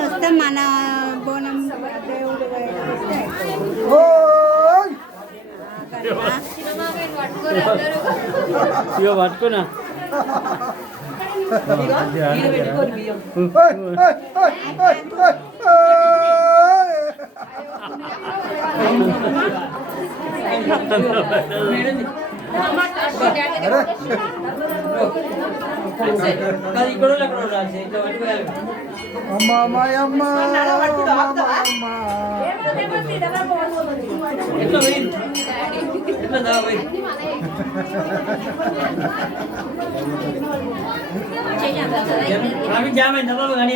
వస్తే మన బోనం దేవుడు పట్టుకున్నా జామైంది డబ్బు కానీ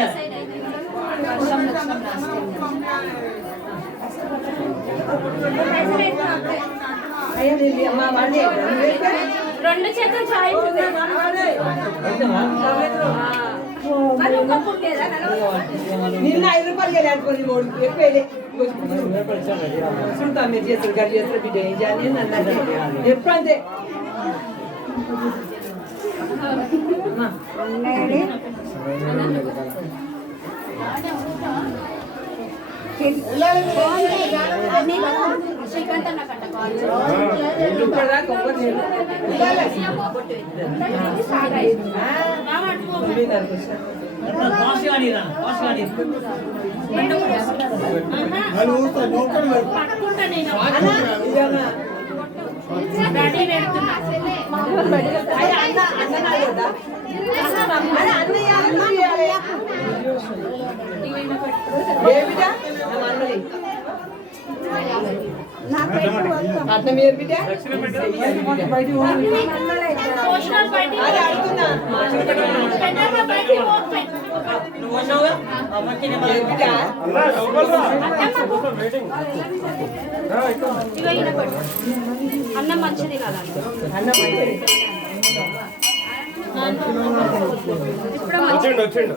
రెండు చేతులు చాయ్ నిన్న 5 రూపాయలు అనుకోని మూడు ఎక్కువ చూడతాం మీరు చేస్తారు గడి చేస్తారు బిడ్డ ఏం చేయాలి అన్నట్టు ఎప్పుడంతే అర్థం ఏరు బిడ్డ అన్నం మంచిది కదా అన్నం మంచిది వచ్చిండు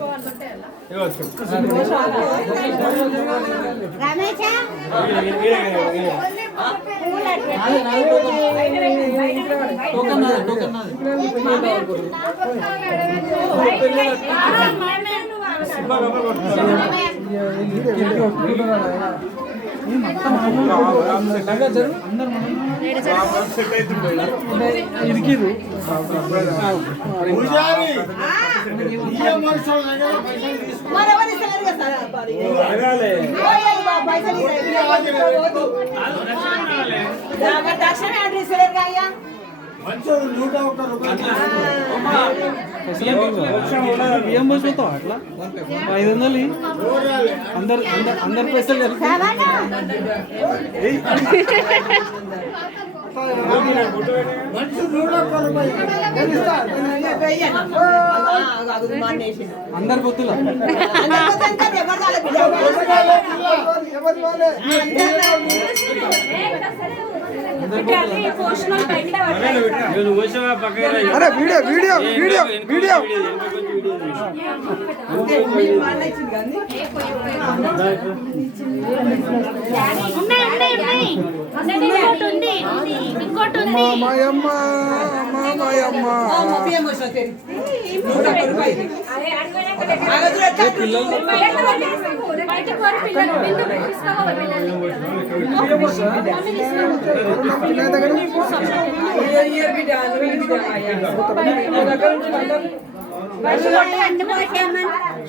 ఇదికిరు బియ్యం పోసిపోతావు అట్లా 500 అందరు పైసలు అందరు పొత్తుల వీడియో వీడియో వీడియో వీడియో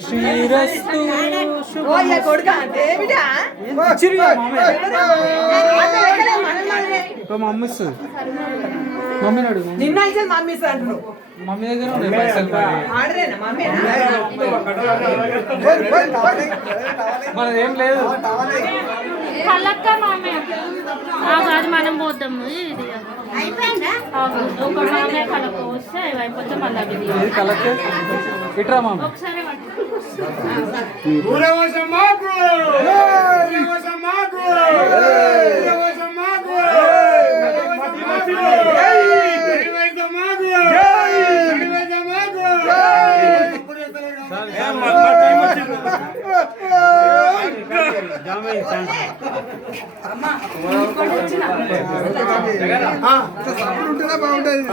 శ్రీరస్తు మమ్మీ మమ్మీ అడుగు నిన్న మమ్మీ అంటున్నావు మమ్మీ దగ్గర ఉన్నాయి పైసలు మనది ఏం లేదు కలక్క మామే అది మనం పోద్దాము ఇది ఒక మామే కలక్క వస్తే అయిపోతే మళ్ళీ కలెక్ట్ ఇట్రా మామ ఒకసారి Hey! ఉంటేనే బాగుంటుంది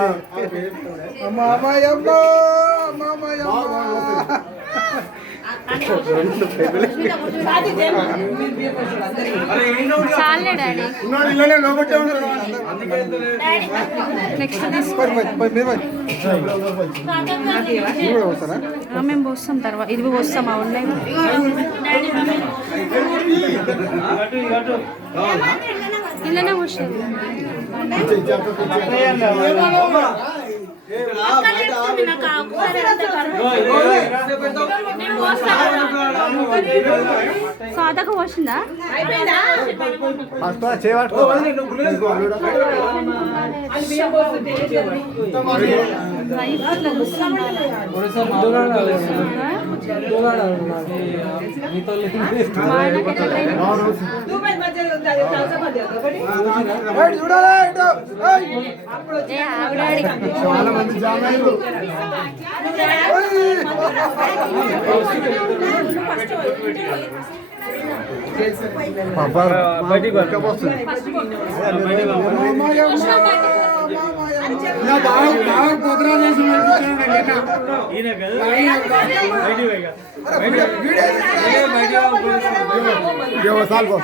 మామయ్యమ్మ చాలే డాడీ ఇళ్ళనే లోపట్టే ఉంటారు నెక్స్ట్ వస్తారా మేము పోస్తాం తర్వాత ఇది పోస్తాం ఉన్నాయి ఇలానే పోస్తాం సాదకు పోసిందా ఫస్ట్ చేయబట్టుకో చాలా మంది జామ ఈయన కదా సాల్గో